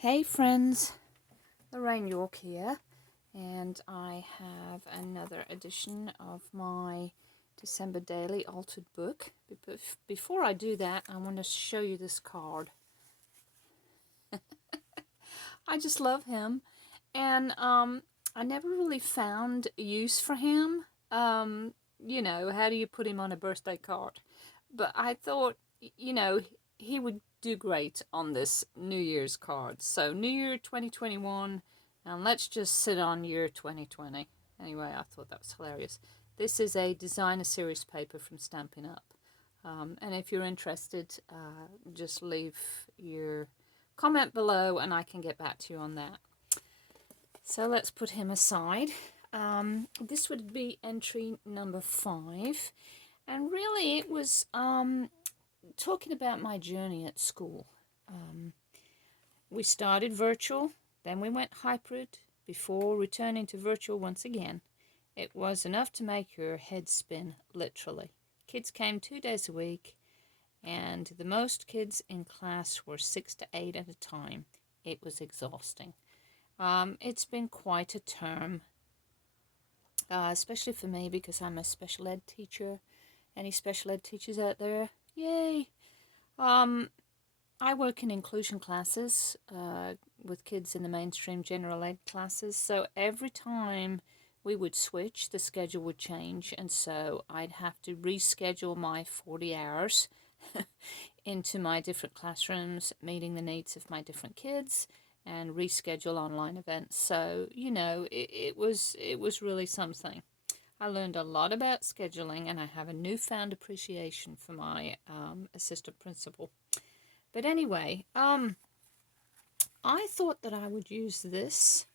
Hey friends, Lorraine York here, and I have another edition of my December Daily Altered Book. Before I do that, I want to show you this card. I just love him, and I never really found use for him. How do you put him on a birthday card? But I thought, he would do great on this New Year's card. So New Year 2021, and let's just sit on year 2020. Anyway, I thought that was hilarious. This is a designer series paper from Stampin' Up. And if you're interested, just leave your comment below and I can get back to you on that. So let's put him aside. This would be entry number 5. And really it was talking about my journey at school. We started virtual, then we went hybrid, before returning to virtual once again. It was enough to make your head spin, literally. Kids came 2 days a week, and the most kids in class were 6 to 8 at a time. It was exhausting. It's been quite a term, especially for me because I'm a special ed teacher. Any special ed teachers out there? Yay! I work in inclusion classes with kids in the mainstream general ed classes, so every time we would switch, the schedule would change, and so I'd have to reschedule my 40 hours into my different classrooms, meeting the needs of my different kids, and reschedule online events. So, it was really something. I learned a lot about scheduling, and I have a newfound appreciation for my assistant principal. But anyway, I thought that I would use this,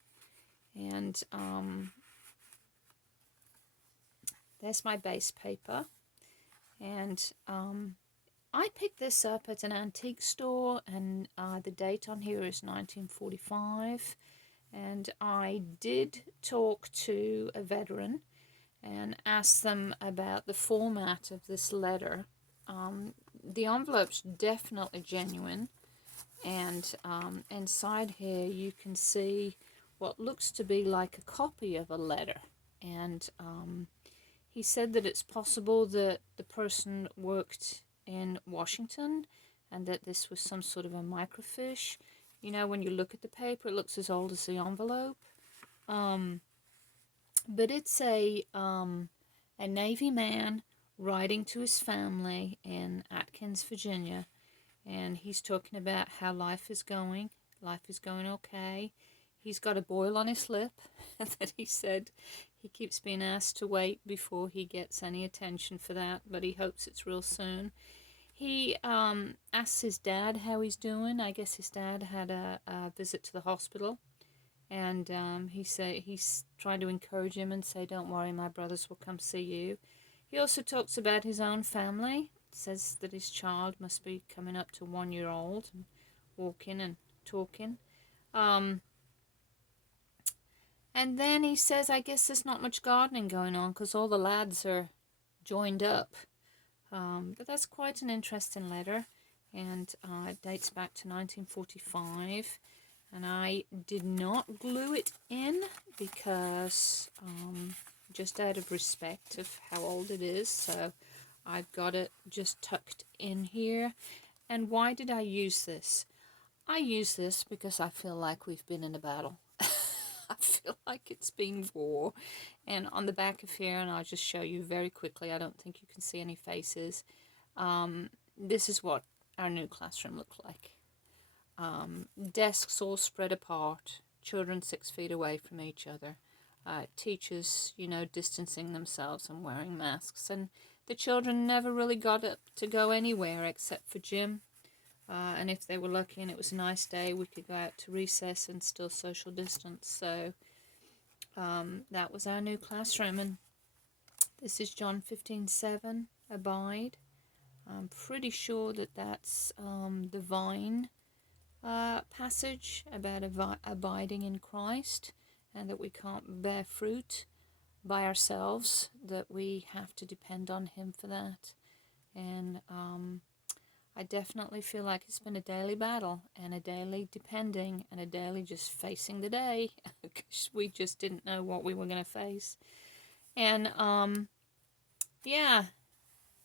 and there's my base paper, and I picked this up at an antique store, and the date on here is 1945, and I did talk to a veteran and asked them about the format of this letter. The envelope's definitely genuine, and inside here you can see what looks to be like a copy of a letter, and he said that it's possible that the person worked in Washington and that this was some sort of a microfiche. When you look at the paper, it looks as old as the envelope. But it's a Navy man writing to his family in Atkins, Virginia, and he's talking about how life is going. Life is going okay. He's got a boil on his lip that he said he keeps being asked to wait before he gets any attention for that, but he hopes it's real soon. He asks his dad how he's doing. I guess his dad had a visit to the hospital, and he's trying to encourage him and say, "Don't worry, my brothers will come see you." He also talks about his own family. Says that his child must be coming up to 1 year old and walking and talking. And then he says, I guess there's not much gardening going on because all the lads are joined up. But that's quite an interesting letter, and it dates back to 1945. And I did not glue it in because just out of respect of how old it is, so I've got it just tucked in here. And why did I use this? I use this because I feel like we've been in a battle. I feel like it's been war. And on the back of here, and I'll just show you very quickly, I don't think you can see any faces. This is what our new classroom looked like. Desks all spread apart, children 6 feet away from each other, teachers, distancing themselves and wearing masks, and the children never really got up to go anywhere except for gym. And if they were lucky and it was a nice day, we could go out to recess and still social distance. So that was our new classroom, and this is John 15:7, abide. I'm pretty sure that that's the vine passage about abiding in Christ, and that we can't bear fruit by ourselves, that we have to depend on him for that. And I definitely feel like it's been a daily battle and a daily depending and a daily just facing the day because we just didn't know what we were going to face. And yeah,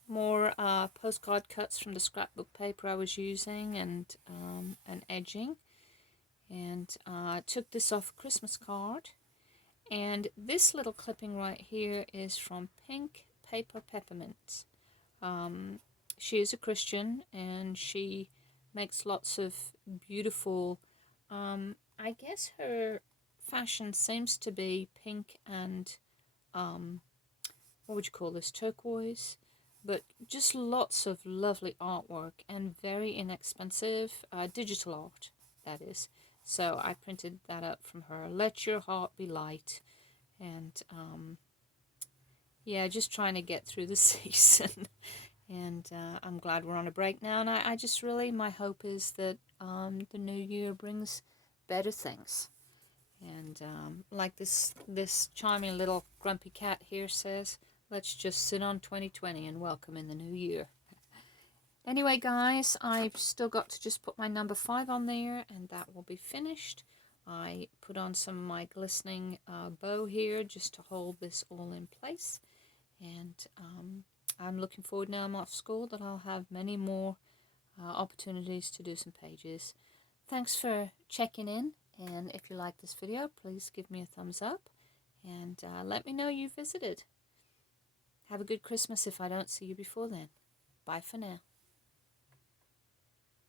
more postcard cuts from the scrapbook paper I was using and edging. And I took this off a Christmas card. And this little clipping right here is from Pink Paper Peppermint. She is a Christian and she makes lots of beautiful, I guess her fashion seems to be pink and, what would you call this, turquoise? But just lots of lovely artwork and very inexpensive digital art, that is. So I printed that up from her. Let your heart be light. And yeah, just trying to get through the season. And I'm glad we're on a break now. And I just really, my hope is that the new year brings better things. And like this charming little grumpy cat here says, let's just sit on 2020 and welcome in the new year. Anyway, guys, I've still got to just put my number 5 on there, and that will be finished. I put on some of my glistening bow here just to hold this all in place. And I'm looking forward now I'm off school that I'll have many more opportunities to do some pages. Thanks for checking in, and if you like this video, please give me a thumbs up and let me know you visited. Have a good Christmas if I don't see you before then. Bye for now.